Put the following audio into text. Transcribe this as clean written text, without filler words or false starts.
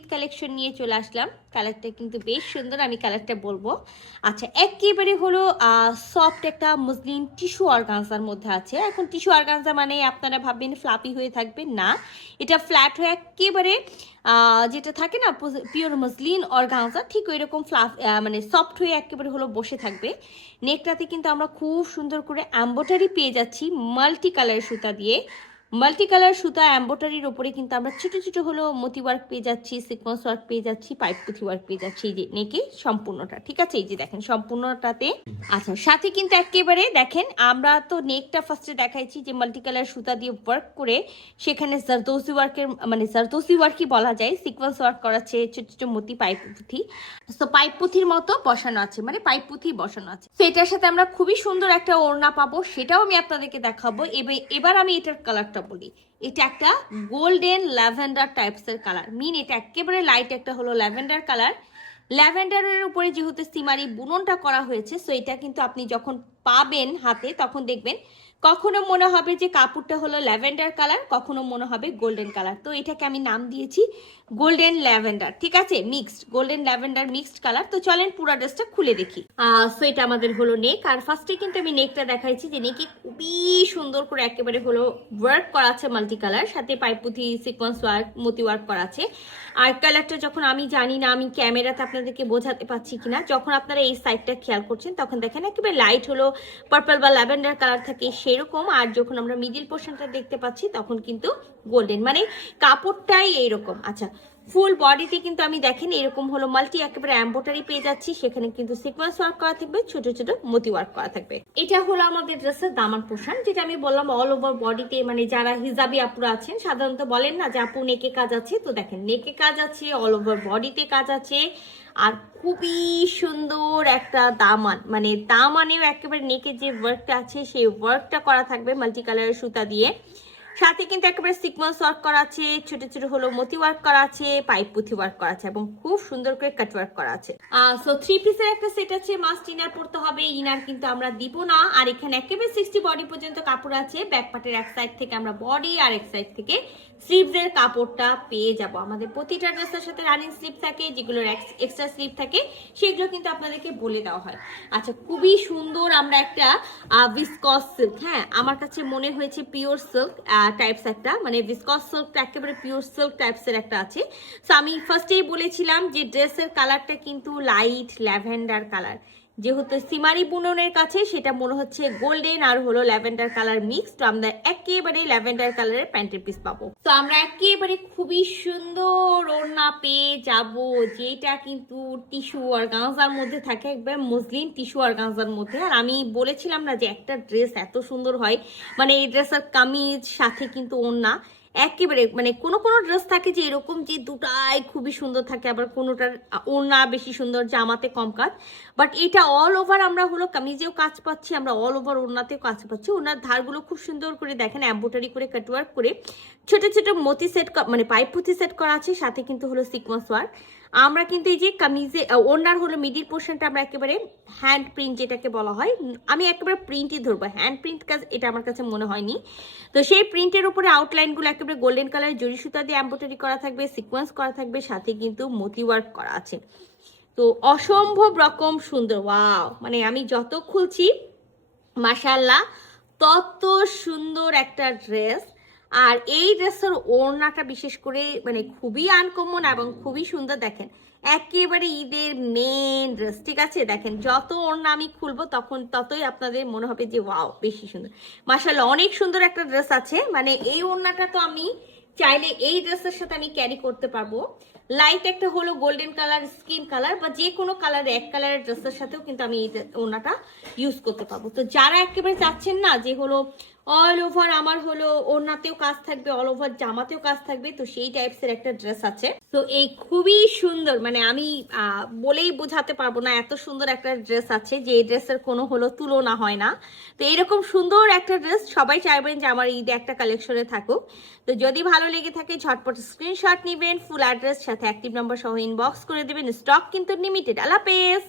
Eid collection নিয়ে চলে আসলাম। কালারটা কিন্তু বেশ সুন্দর, আমি কালারটা বলবো। আচ্ছা, একেবারে হলো সফট একটা মুসলিম টিস্যু অর্গানজার মধ্যে আছে। এখন টিস্যু অর্গানজা মানে আপনারা ভাববেন ফ্লাপি হয়ে থাকবে, না, এটা ফ্ল্যাট হয়ে একেবারে যেটা থাকে না পিওর মসলিন অর্গানজা, ঠিক ওই রকম মানে সফট হয়ে একেবারে হলো বসে থাকবে। নেকটাতে কিন্তু আমরা খুব সুন্দর করে এমব্রয়ডারি পেয়ে যাচ্ছি মাল্টি কালারের সুতা দিয়ে। মাল্টি কালার সুতা এমব্রয়ডারির ওপরে কিন্তু আমরা ছোট ছোট হলো মতি ওয়ার্ক পেয়ে যাচ্ছি, সিকোয়েন্স ওয়ার্ক পেয়ে যাচ্ছি, পাইপ পুঁথি ওয়ার্ক পেয়ে যাচ্ছি। এই যে নেকে সম্পূর্ণটা, ঠিক আছে, এই যে দেখেন সম্পূর্ণটাতে। আচ্ছা, সাথে কিন্তু একেবারে দেখেন আমরা তো নেকটা ফার্স্টে দেখাইছি যে মাল্টি কালার সুতা দিয়ে ওয়ার্ক করে সেখানে জারদৌসি ওয়ার্কের মানে জারদৌসি ওয়ার্কই বলা যায়, সিকোয়েন্স ওয়ার্ক করাচ্ছে ছোট ছোট মতি পাইপ পুঁথি। তো পাইপ পুঁথির মতো বসানো আছে, মানে পাইপ পুঁথি বসানো আছে। তো এটার সাথে আমরা খুবই সুন্দর একটা ওড়না পাবো, সেটাও আমি আপনাদেরকে দেখাবো। এবার আমি এটার কালারটা বলি। এটা একটা গোল্ডেন ল্যাভেন্ডার টাইপসের কালার, এটা একেবারে লাইট একটা হলো ল্যাভেন্ডার কালার। ল্যাভেন্ডারের উপরে যেহেতু সিমারি বুননটা করা হয়েছে, সো এটা কিন্তু আপনি যখন পাবেন হাতে তখন দেখবেন কখনো মনে হবে যে কাপড়টা হলো ল্যাভেন্ডার কালার, কখনো মনে হবে গোল্ডেন কালার। তো এটাকে আমি নাম দিয়েছি গোল্ডেন ল্যাভেন্ডার, ঠিক আছে, mixed golden lavender mixed colour. তো চলেন পুরো ড্রেসটা খুলে দেখি। সো এটা আমাদের হলো নেক, আর ফার্স্টে কিন্তু আমি নেকটা দেখাইছি যে নেকে খুবই সুন্দর করে একেবারে হলো ওয়ার্ক করা আছে মাল্টি কালার, সাথে পাইপুথি সিকোয়েন্স ওয়ার্ক মতি ওয়ার্ক করা আছে। আর কালারটা যখন আমি জানি না আমি ক্যামেরাতে আপনাদেরকে বোঝাতে পারছি কিনা, যখন আপনারা এই সাইডটা খেয়াল করছেন তখন দেখেন একেবারে লাইট হলো পার্পল বা ল্যাভেন্ডার কালার থাকে সেরকম, আর যখন আমরা মিডিল পোর্শনটা দেখতে পাচ্ছি তখন কিন্তু গোল্ডেন, মানে কাপড়টাই এইরকম। আচ্ছা, ফুল বডিতে কিন্তু আমি দেখেন এরকম হলো মাল্টি একেবারে এমব্রয়ডারি পেয়ে যাচ্ছি, সেখানে কিন্তু সিকোয়েন্স ওয়ার্ক করা থাকবে, ছোট ছোট মতি ওয়ার্ক করা থাকবে। এটা হলো আমাদের ড্রেসের দামান পোর্শন, যেটা আমি বললাম অল ওভার বডিতে, মানে যারা হিজাবি আপুরা আছেন সাধারণত বলেন না যে আপু নেকে কাজ আছে, তো দেখেন নেকে কাজ আছে, অল ওভার বডিতে কাজ আছে, আর খুবই সুন্দর একটা দামান, মানে দামানেও একেবারে নেকে যে ওয়ার্কটা আছে সেই ওয়ার্কটা করা থাকবে মাল্টি কালারের সুতা দিয়ে। সাথে কিন্তু একেবারে সিকোয়েন্স ওয়ার্ক করা আছে, ছোট ছোট হলো মতি ওয়ার্ক করা আছে, পাইপ পুঁথি ওয়ার্ক করা আছে, এবং খুব সুন্দর করে কাট ওয়ার্ক করা আছে। সো 3 পিসের একটা সেট আছে, মাস্ট ইনার পড়তে হবে, ইনার কিন্তু আমরা দিব না। আর এখানে একেবারে 60 বডি পর্যন্ত কাপড় আছে, ব্যাক পার্টের এক সাইড থেকে আমরা বডি আর এক সাইড থেকে স্লিভসের কাপড়টা পেয়ে যাব। আমাদের প্রতিটা ড্রেসের সাথে রানিং স্লিভ থাকে, যেগুলোর এক্সট্রা স্লিভ থাকে সেগুলো কিন্তু আপনাদেরকে বলে দেওয়া হয়। আচ্ছা, খুবই সুন্দর আমরা একটা ভিসকস সিল্ক, হ্যাঁ আমার কাছে মনে হয়েছে পিওর সিল্ক টাইপস একটা, মানে ভিসকস সিল্কটা একেবারে পিওর সিল্ক টাইপসের একটা আছে। সো আমি ফার্স্টেই বলেছিলাম যে ড্রেসের কালারটা কিন্তু লাইট ল্যাভেন্ডার কালার, যেহেতু সিমারি বুননের কাছে সেটা মনে হচ্ছে গোল্ডেন আর হলো ল্যাভেন্ডার কালার মিক্স। তো আমরা একেবারে ল্যাভেন্ডার কালারের প্যান্টের পিস পাবো। তো আমরা একেবারে খুবই সুন্দর ওড়না পেয়ে যাব, যেটা কিন্তু টিস্যু অর্গানজার মধ্যে থাকে, একবার মসলিন টিস্যু অর্গানজার মধ্যে। আর আমি বলেছিলাম না যে একটা ড্রেস এত সুন্দর হয়, মানে এই ড্রেসের কামিজ সাথে কিন্তু ওড়না একেবারে, মানে কোনো কোনো ড্রেস থাকে যে এরকম যে দুটাই খুবই সুন্দর থাকে, আবার কোনোটার ওড়না বেশি সুন্দর, জামাতে কম কাজ। বাট এটা অল ওভার আমরা হলো কামিজেও কাজ পাচ্ছি, আমরা অল ওভার ওড়নাতেও কাজ পাচ্ছি। ওনার ধারগুলো খুব সুন্দর করে দেখেন এমব্রয়ডারি করে কাটওয়ার্ক করে ছোট ছোট মতি সেট, মানে পাইপ পুঁথি সেট করা আছে, সাথে কিন্তু হলো সিকোয়েন্স ওয়ার্ক। আমরা কিন্তু এই যে কামিজে ওড়নার হলো মিডিল পোর্শনটা আমরা একেবারে হ্যান্ড প্রিন্ট যেটাকে বলা হয়, আমি একেবারে প্রিন্টই ধরবো, হ্যান্ড প্রিন্ট কাজ এটা আমার কাছে মনে হয়নি। তো সেই প্রিন্টের উপরে আউটলাইনগুলো একেবারে গোল্ডেন কালার জরি সুতা দিয়ে এমব্রয়ডারি করা থাকবে, সিকোয়েন্স করা থাকবে, সাথে কিন্তু মতি ওয়ার্ক করা আছে। তো অসম্ভব রকম সুন্দর, ওয়াও, মানে আমি যত খুলছি মাশাআল্লাহ তত সুন্দর একটা ড্রেস। আর এই ড্রেসের ওড়নাটা বিশেষ করে মানে খুবই আনকমন এবং খুবই সুন্দর। দেখেন একেবারে ঈদের মেন ড্রেস, ঠিক আছে, দেখেন যত ওড়না আমি খুলবো তখন ততই আপনাদের মনে হবে যে ওয়াও বেশি সুন্দর। মাশাআল্লাহ অনেক সুন্দর একটা ড্রেস আছে, মানে এই ওড়নাটা তো আমি চাইলে এই ড্রেসের সাথে আমি ক্যারি করতে পারবো। লাইট একটা হলো গোল্ডেন কালার, স্কিন কালার বা যে কোনো কালার, এক কালারের ড্রেসের সাথেও কিন্তু আমি এই ওড়নাটা ইউজ করতে পারবো। তো যারা একেবারে চাচ্ছেন না যে হলো অল ওভার আমার হলো ওড়নাতেও কাজ থাকবে, অল ওভার জামাতেও কাজ থাকবে, তো সেই টাইপসের একটা ড্রেস আছে। তো এই খুবই সুন্দর, মানে আমি বলেই বোঝাতে পারবো না, এত সুন্দর একটা ড্রেস আছে যে এই ড্রেসের কোনো হলো তুলনা হয় না। তো এরকম সুন্দর একটা ড্রেস সবাই চাইবেন যে আমার ঈদে একটা কালেকশনে থাকুক। তো যদি ভালো লেগে থাকে ঝটপট স্ক্রিনশট নেবেন, ফুল অ্যাড্রেস সাথে অ্যাক্টিভ নাম্বার সহ ইনবক্স করে দেবেন। স্টক কিন্তু লিমিটেড। আল্লাহ হাফেজ।